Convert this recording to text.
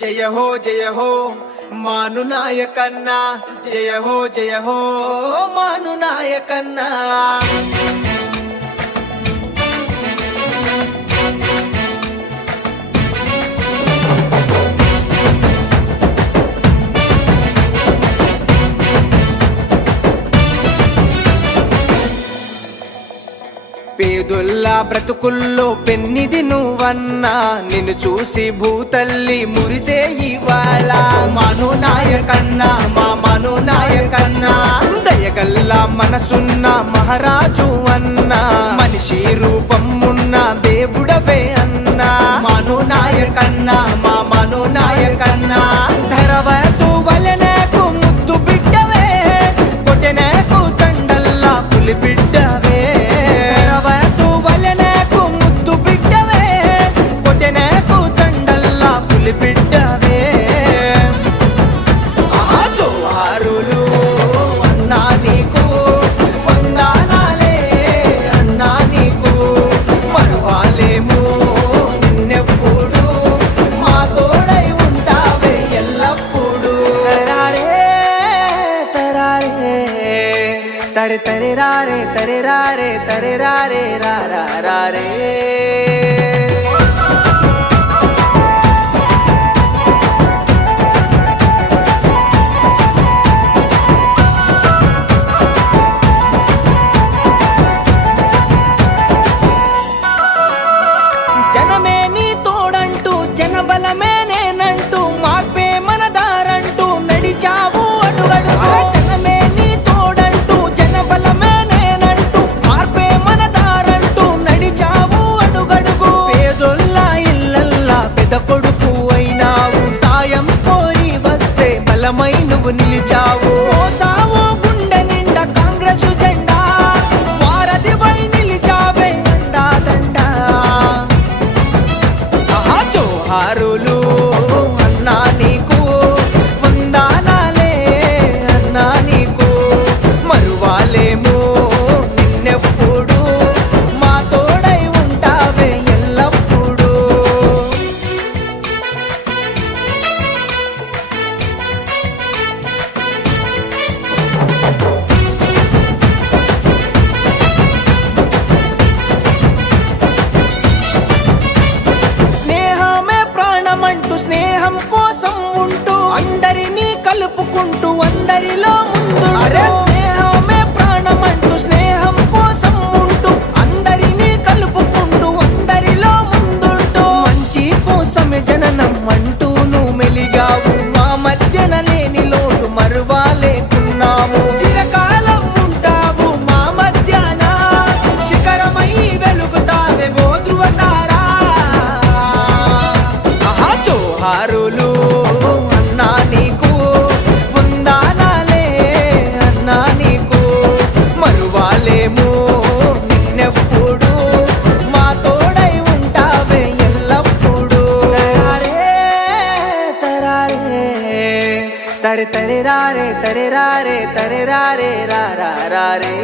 జయ హో మాను నాయకన్నా, జయ హో మాను నాయకన్నా. పేదొల్లా బ్రతుకుల్లో పెన్నిది నువ్వన్నా, నిన్ను చూసి భూతల్లి మురిసే ఇవాళ. మాను నాయకన్నా, మా మాను నాయకన్నా, దయగల్లా మనసున్న మహారాజు అన్నా, మనిషి రూపం ఉన్న దేవుడవే అన్నా. మాను నాయకన్నా, మా మాను నాయకన్నా, ధరవతు వలెనకు ముద్దు బిడ్డవే, కొట్టెనకు తండల్లా పులి బిడ్డవే. బిడ్డవే జోహారులు అన్నా నీకు, వందనాలే అన్నా నీకు. మరువాలేము నిన్నెప్పుడు, మా తోడై ఉంటావే ఎల్లప్పుడు. తరారే తరారే తరే తరే రారే తరే రారే తరే రారే రారే. బలమే నేనంటూ, మార్పే మన దారంటూ నడిచావు అడుగడుగు. జనమే నీ తోడంటూ, జన బలమే నేనంటూ, మార్పే మన దారంటూ నడిచావు అడుగడుగు. పేదొల్లా ఇల్లల్లా పెద్ద కొడుకు అయినావు, సాయం కోరి వస్తే బలమై నువ్వు నిలిచావు. మోసావు గుండె నిండా కాంగ్రెస్ జెండా, వారధివై నిలిచావే దండా దండా. జోహారులు అన్నా నీకు, వందనాలే అన్నా నీకు. మరువాలేము నిన్నెప్పుడు, మా తోడై ఉంటావే ఎల్లప్పుడు. స్నేహం కోసం ఉంటూ, అందరినీ కలుపుకుంటూ, అందరిలో ముందు. స్నేహమే ప్రాణమంటూ, స్నేహం కోసం ఉంటూ, అందరినీ కలుపుకుంటూ, అందరిలో ముందుంటూ. మంచి కోసమే జననం అంటూ నువ్వు మెలిగావు, మా మధ్యన లేని లోటు మరువాలేకున్నాము. చిరకాలం ఉంటావు మా మధ్యాన, శిఖరమై వెలుగుతావే ఓ ధృవతారా. జోహారులు అన్నా నీకు, వందనాలే అన్నా నీకు. మరువాలేము నిన్నెప్పుడు, మా తోడై ఉంటావే ఎల్లప్పుడు. తరారే తరే తరే రారే తరే రారే తరే రారే రారే.